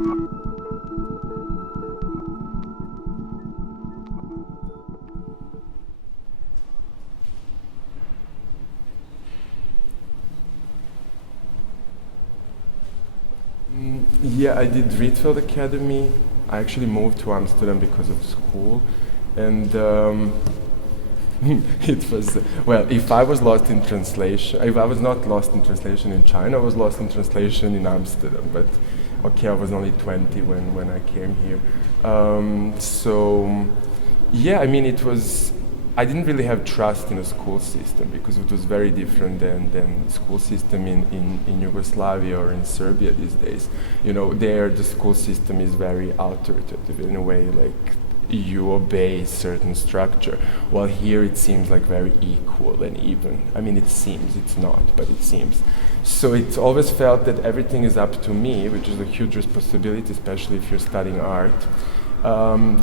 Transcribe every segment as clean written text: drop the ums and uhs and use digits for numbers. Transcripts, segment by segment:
Yeah, I did Rietveld Academy. I actually moved to Amsterdam because of school, and it was, well, if I was lost in translation, if I was not lost in translation in China, I was lost in translation in Amsterdam. But okay, I was only 20 when I came here. So yeah, I mean, I didn't really have trust in a school system because it was very different than school system in Yugoslavia or in Serbia these days. You know, there the school system is very authoritative in a way, like you obey certain structure, while here it seems like very equal and even. I mean, it seems, it's not, but it seems. So it's always felt that everything is up to me, which is a huge responsibility, especially if you're studying art.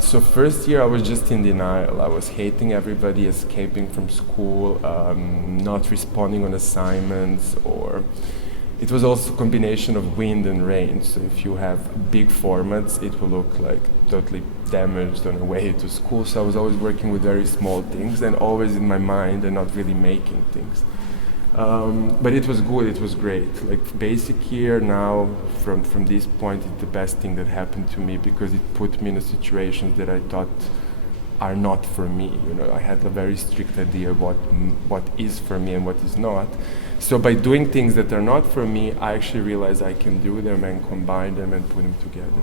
So first year I was just in denial. I was hating everybody, escaping from school, not responding on assignments, or it was also a combination of wind and rain. So if you have big formats, it will look like totally damaged on the way to school. So I was always working with very small things and always in my mind and not really making things. But it was good, it was great. Like basic year now, from this point, it's the best thing that happened to me because it put me in a situations that I thought are not for me. You know, I had a very strict idea of what is for me and what is not. So by doing things that are not for me, I actually realized I can do them and combine them and put them together.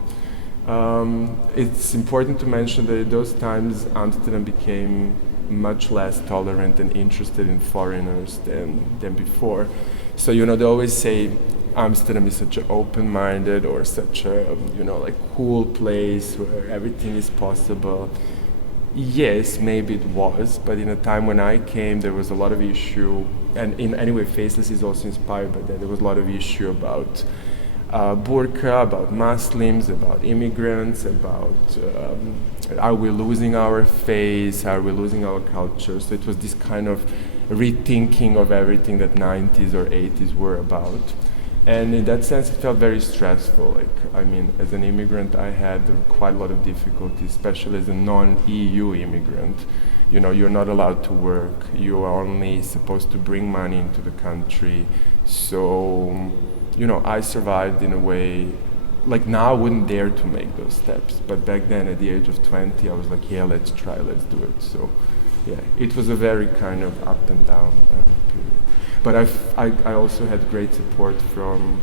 It's important to mention that at those times, Amsterdam became much less tolerant and interested in foreigners than before. So, you know, they always say Amsterdam is such an open-minded or such a, you know, like cool place where everything is possible. Yes, maybe it was, but in a time when I came, there was a lot of issue, and in anyway, Faceless is also inspired by that. There was a lot of issue about burqa, about Muslims, about immigrants, about are we losing our faith, are we losing our culture? So it was this kind of rethinking of everything that 90s or 80s were about. And in that sense, it felt very stressful. Like, I mean, as an immigrant, I had quite a lot of difficulties, especially as a non-EU immigrant. You know, you're not allowed to work. You are only supposed to bring money into the country. So, you know, I survived in a way, like now I wouldn't dare to make those steps. But back then, at the age of 20, I was like, yeah, let's try, let's do it. So, yeah, it was a very kind of up and down period. But I also had great support from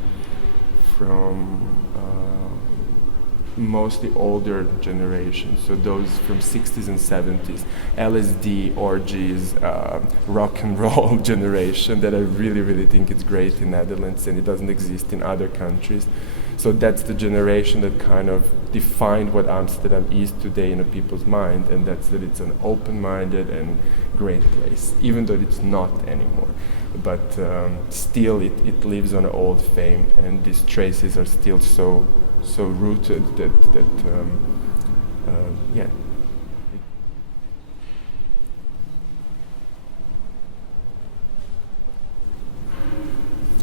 mostly older generations, so those from 60s and 70s, LSD, orgies, rock and roll generation that I really, really think it's great in Netherlands and it doesn't exist in other countries. So that's the generation that kind of defined what Amsterdam is today in a people's mind, and that's that it's an open-minded and great place, even though it's not anymore. But still it lives on an old fame, and these traces are still so rooted that yeah.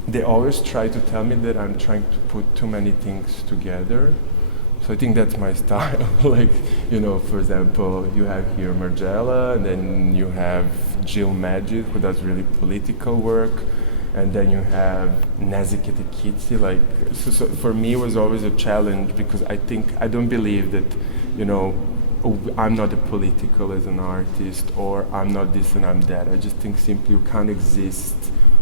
They always try to tell me that I'm trying to put too many things together. So I think that's my style. Like, you know, for example, you have here Marjolein, and then you have Jill Magid, who does really political work, and then you have Nezikete Kitsi. Like, so for me, it was always a challenge because I don't believe that, you know, I'm not a political as an artist, or I'm not this and I'm that. I just think simply you can't exist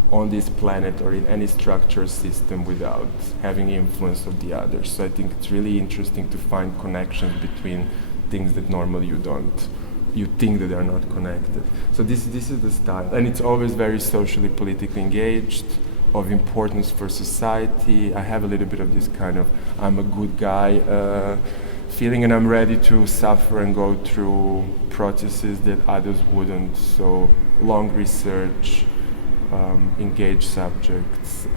on this planet or in any structure system without having influence of the others. So I think it's really interesting to find connections between things that normally you think that they are not connected. So this is the style, and it's always very socially, politically engaged, of importance for society. I have a little bit of this kind of I'm a good guy feeling, and I'm ready to suffer and go through processes that others wouldn't. So long research, engaged subjects,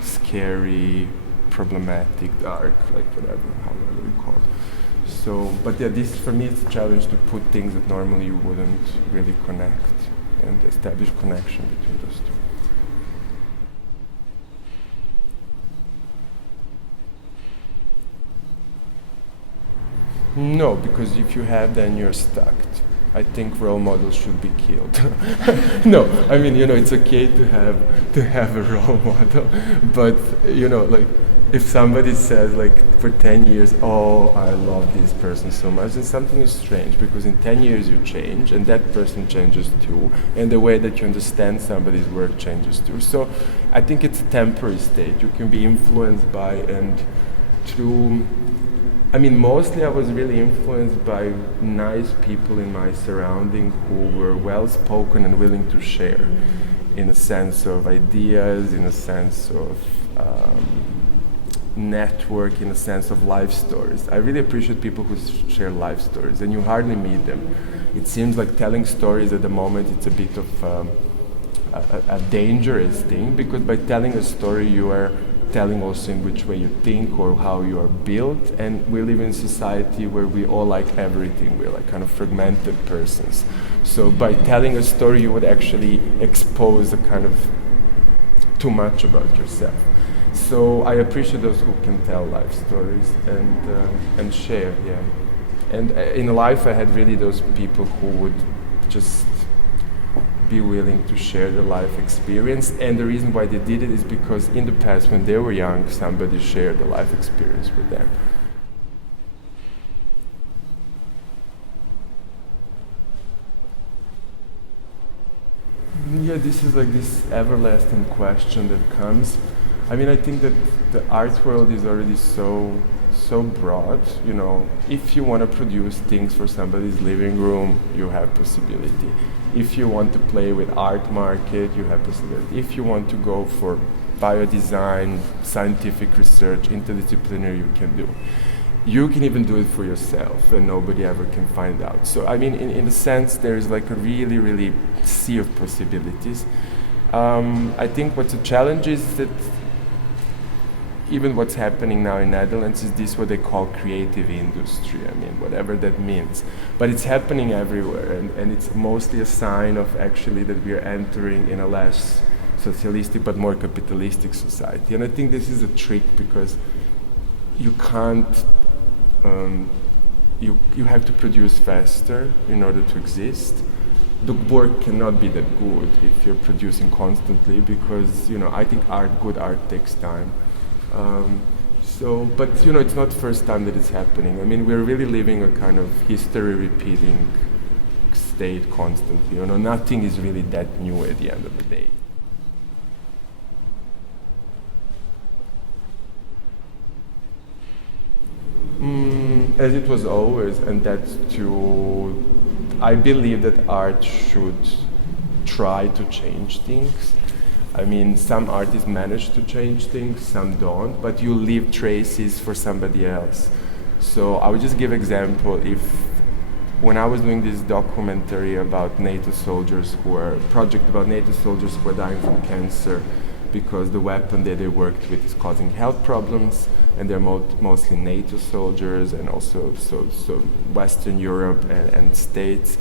scary, problematic, dark, like whatever, however you call it. So, but yeah, this for me it's a challenge to put things that normally you wouldn't really connect and establish connection between those two. No, because if you have, then you're stuck. I think role models should be killed. No, I mean, it's okay to have a role model, but like if somebody says like for 10 years, oh, I love this person so much, then something is strange, because in 10 years you change and that person changes too, and the way that you understand somebody's work changes too. So I think it's a temporary state. You can be influenced by and through. I mean, mostly I was really influenced by nice people in my surrounding who were well-spoken and willing to share, in a sense of ideas, in a sense of network, in a sense of life stories. I really appreciate people who share life stories, and you hardly meet them. It seems like telling stories at the moment, it's a bit of a dangerous thing, because by telling a story you are telling also in which way you think or how you are built, and we live in a society where we all like everything. We're like kind of fragmented persons. So by telling a story you would actually expose a kind of too much about yourself. So I appreciate those who can tell life stories and share, yeah. And in life I had really those people who would just be willing to share their life experience, and the reason why they did it is because in the past when they were young, somebody shared the life experience with them. Yeah, this is like this everlasting question that comes. I mean, I think that the art world is already so broad, If you want to produce things for somebody's living room, you have possibility. If you want to play with art market, you have possibility. If you want to go for biodesign, scientific research, interdisciplinary, you can do. You can even do it for yourself, and nobody ever can find out. So, I mean, in a sense, there is like a really, really sea of possibilities. I think what's a challenge is that even what's happening now in Netherlands is this what they call creative industry. I mean, whatever that means. But it's happening everywhere, and it's mostly a sign of actually that we are entering in a less socialistic but more capitalistic society. And I think this is a trick, because you can't, you have to produce faster in order to exist. The work cannot be that good if you're producing constantly, because, I think good art takes time. But it's not the first time that it's happening. I mean, we're really living a kind of history repeating state constantly. Nothing is really that new at the end of the day. As it was always, and that's I believe that art should try to change things. I mean, some artists manage to change things, some don't, but you leave traces for somebody else. So I would just give example. When I was doing this documentary about NATO soldiers project about NATO soldiers who are dying from cancer because the weapon that they worked with is causing health problems, and they're mostly NATO soldiers and also so Western Europe and States.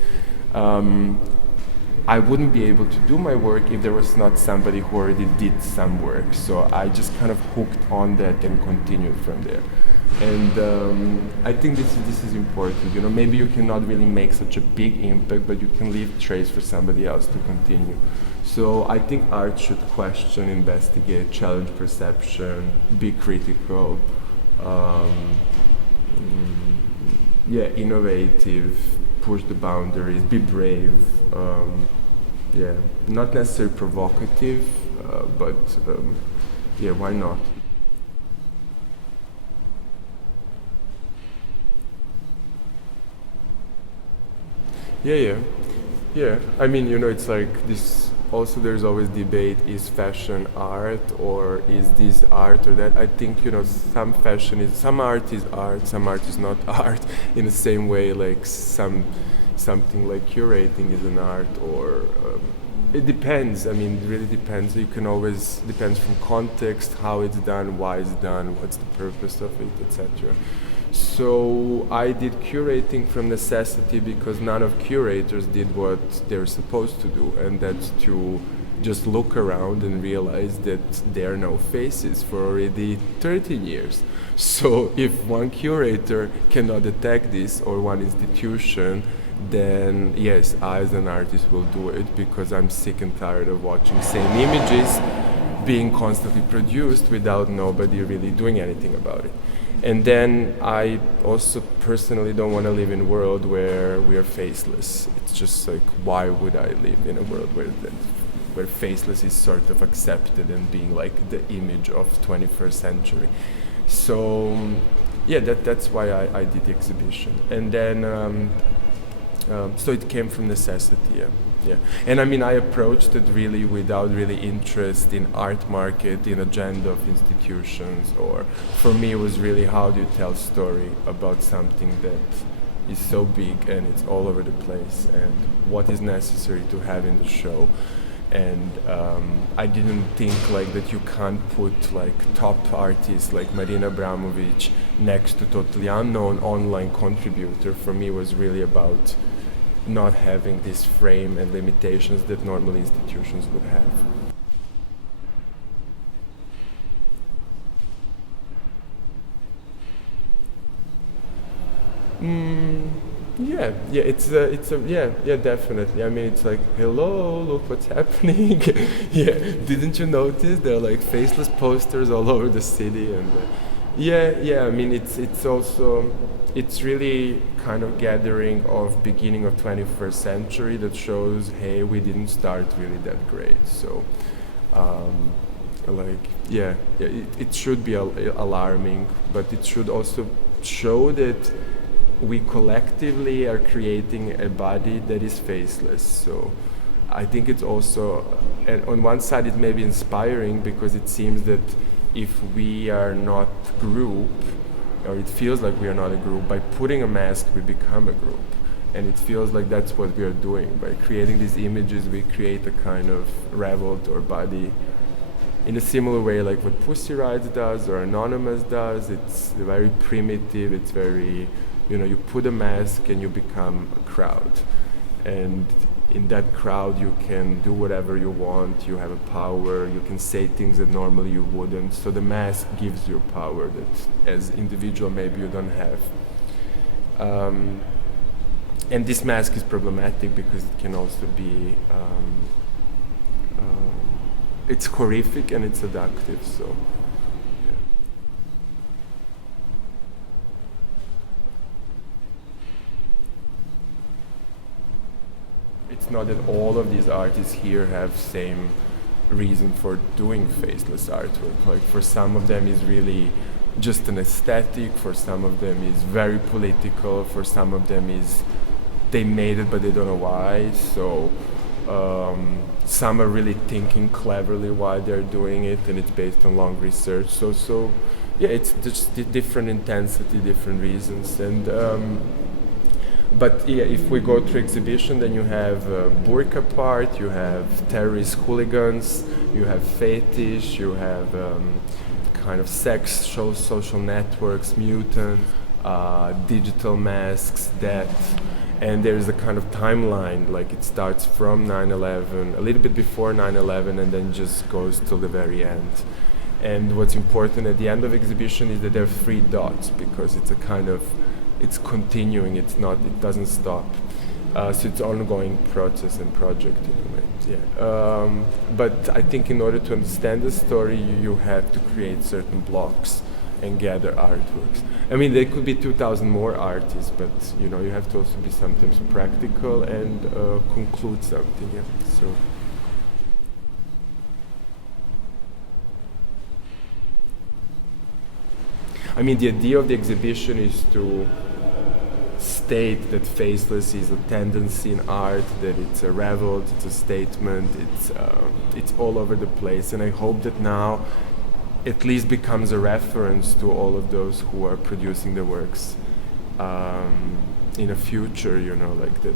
I wouldn't be able to do my work if there was not somebody who already did some work. So I just kind of hooked on that and continued from there. And I think this is important. Maybe you cannot really make such a big impact, but you can leave trace for somebody else to continue. So I think art should question, investigate, challenge perception, be critical, innovative, push the boundaries, be brave. Not necessarily provocative, but why not? Yeah. I mean, it's like this. Also, there's always debate: is fashion art, or is this art or that? I think some art is art, some art is not art. In the same way, like something like curating is an art, or it depends. I mean, it really depends. You can always depends from context, how it's done, why it's done, what's the purpose of it, etc. So I did curating from necessity, because none of curators did what they're supposed to do, and that's to just look around and realize that there are no faces for already 13 years. So if one curator cannot detect this, or one institution, then yes, I as an artist will do it, because I'm sick and tired of watching same images being constantly produced without nobody really doing anything about it. And then I also personally don't want to live in a world where we are faceless. It's just like, why would I live in a world where faceless is sort of accepted and being like the image of 21st century? So yeah, that's why I did the exhibition. And then so it came from necessity. Yeah. And I mean, I approached it really without really interest in art market, in agenda of institutions, or for me it was really, how do you tell story about something that is so big and it's all over the place, and what is necessary to have in the show. And I didn't think like that you can't put like top artists like Marina Abramovic next to totally unknown online contributor. For me it was really about not having this frame and limitations that normal institutions would have. Yeah, definitely. I mean, it's like, hello, look what's happening. Yeah, didn't you notice there are like faceless posters all over the city? And I mean, it's also, it's really kind of gathering of beginning of 21st century that shows, hey, we didn't start really that great. So it should be alarming, but it should also show that we collectively are creating a body that is faceless. So I think it's also, and on one side it may be inspiring, because it seems that if we are not group, or it feels like we are not a group, by putting a mask we become a group. And it feels like that's what we are doing. By creating these images, we create a kind of revolt or body in a similar way like what Pussy Riot does or Anonymous does. It's very primitive, it's very, you put a mask and you become a crowd. And in that crowd you can do whatever you want, you have a power, you can say things that normally you wouldn't. So the mask gives you power that as individual maybe you don't have. And this mask is problematic because it can also be, it's horrific and it's seductive, so. It's not that all of these artists here have same reason for doing faceless artwork. Like for some of them is really just an aesthetic, for some of them is very political, for some of them is they made it but they don't know why. So some are really thinking cleverly why they're doing it, and it's based on long research. So yeah, it's just different intensity, different reasons. And but yeah, if we go to exhibition, then you have burqa part, you have terrorist hooligans, you have fetish, you have kind of sex, social networks, mutants, digital masks, death. And there's a kind of timeline, like it starts from 9/11, a little bit before 9/11, and then just goes till the very end. And what's important at the end of exhibition is that there are 3 dots, because it's a kind of, it's continuing, it doesn't stop. So it's an ongoing process and project in a way. Yeah. But I think in order to understand the story, you have to create certain blocks and gather artworks. I mean, there could be 2,000 more artists, but you have to also be sometimes practical and conclude something. Yeah. So. I mean, the idea of the exhibition is to state that faceless is a tendency in art, that it's a revolt, it's a statement, it's all over the place, and I hope that now at least becomes a reference to all of those who are producing the works in the future, like that.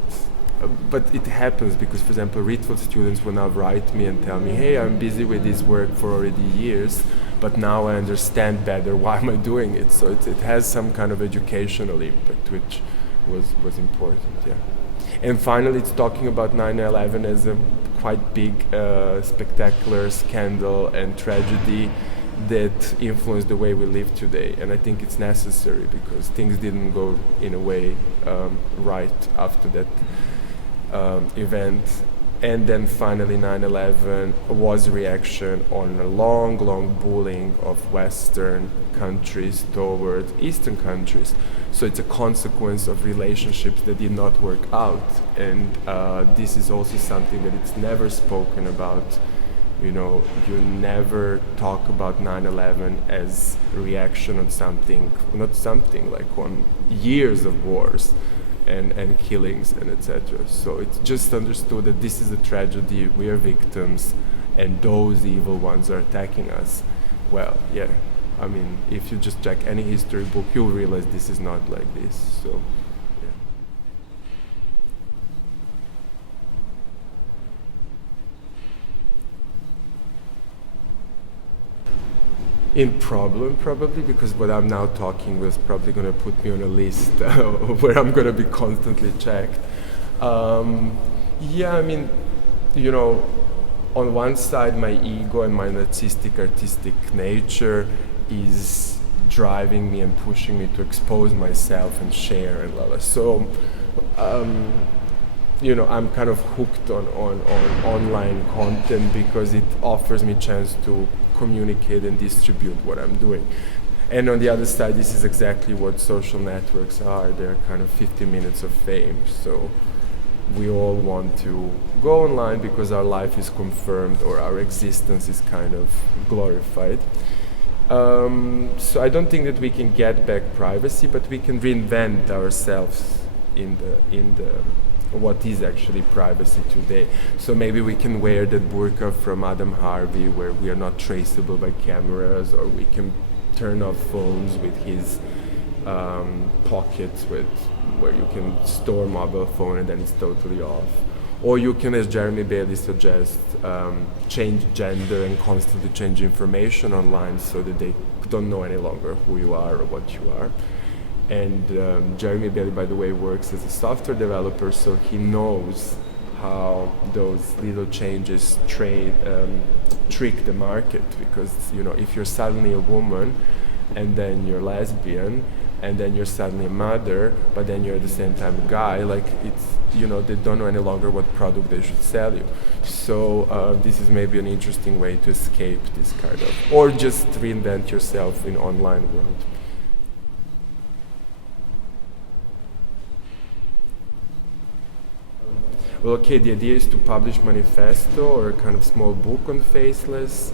But it happens because, for example, Ritual students will now write me and tell me, hey, I'm busy with this work for already years, but now I understand better why am I doing it. So it has some kind of educational impact, which was important, yeah. And finally, it's talking about 9/11 as a quite big, spectacular scandal and tragedy that influenced the way we live today. And I think it's necessary because things didn't go in a way right after that event. And then finally 9/11 was reaction on a long bullying of Western countries toward Eastern countries. So it's a consequence of relationships that did not work out. And this is also something that it's never spoken about. You know, you never talk about 9/11 as a reaction on something, not something, like on years of wars and killings and etc. So it's just understood that this is a tragedy, we are victims, and those evil ones are attacking us. Well, yeah, I mean, if you just check any history book, you'll realize this is not like this. So, in problem, probably, because what I'm now talking was probably going to put me on a list where I'm going to be constantly checked. Yeah, I mean, you know, on one side, my ego and my narcissistic artistic nature is driving me and pushing me to expose myself and share and blah, blah. So, you know, I'm kind of hooked on online content because it offers me chance to communicate and distribute what I'm doing. And on the other side, this is exactly what social networks are. They're kind of 50 minutes of fame. So we all want to go online because our life is confirmed or our existence is kind of glorified. So I don't think that we can get back privacy, but we can reinvent ourselves in the what is actually privacy today. So maybe we can wear that burqa from Adam Harvey where we are not traceable by cameras, or we can turn off phones with his pockets where you can store mobile phone and then it's totally off. Or you can, as Jeremy Bailey suggests, change gender and constantly change information online so that they don't know any longer who you are or what you are. And Jeremy Bailey, by the way, works as a software developer, so he knows how those little changes trick the market. Because, you know, if you're suddenly a woman and then you're lesbian and then you're suddenly a mother, but then you're at the same time a guy, like, it's, you know, they don't know any longer what product they should sell you. So this is maybe an interesting way to escape this kind of, or just reinvent yourself in online world. Well, okay, the idea is to publish manifesto or a kind of small book on Faceless,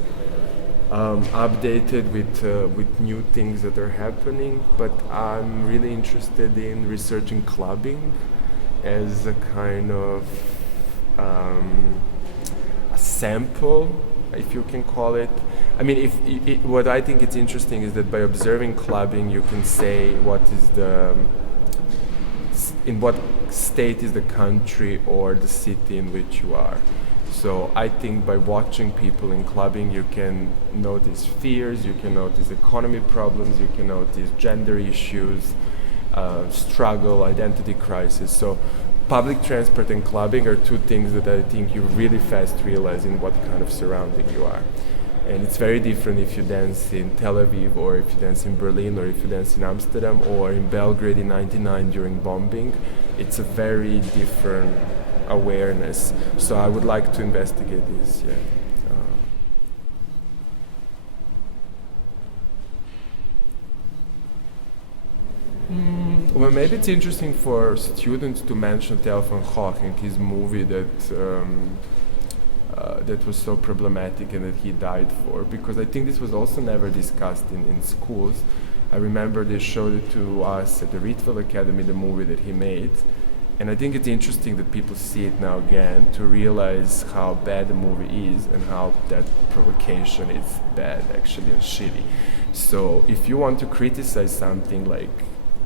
updated with new things that are happening. But I'm really interested in researching clubbing as a kind of a sample, if you can call it. I mean, what I think it's interesting is that by observing clubbing, you can say what is in what state is the country or the city in which you are. So I think by watching people in clubbing, you can notice fears, you can notice economy problems, you can notice gender issues, struggle, identity crisis. So public transport and clubbing are two things that I think you really fast realize in what kind of surrounding you are. And it's very different if you dance in Tel Aviv, or if you dance in Berlin, or if you dance in Amsterdam, or in Belgrade in '99 during bombing. It's a very different awareness. So I would like to investigate this, yeah. Well, maybe it's interesting for students to mention Theo van Gogh and his movie that was so problematic and that he died for, because I think this was also never discussed in schools. I remember they showed it to us at the Rietveld Academy, the movie that he made, and I think it's interesting that people see it now again to realize how bad the movie is and how that provocation is bad actually and shitty. So if you want to criticize something, like,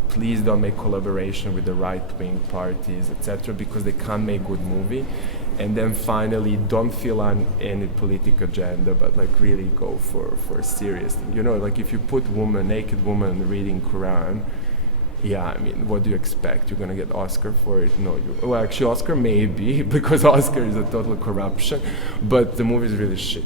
please don't make collaboration with the right-wing parties, etc., because they can't make good movie. And then finally, don't fill on any political agenda, but like really go for a serious thing. You know, like if you put naked woman reading Quran, yeah, I mean, what do you expect? You're gonna get Oscar for it? No, well, actually, Oscar maybe, because Oscar is a total corruption, but the movie is really shit.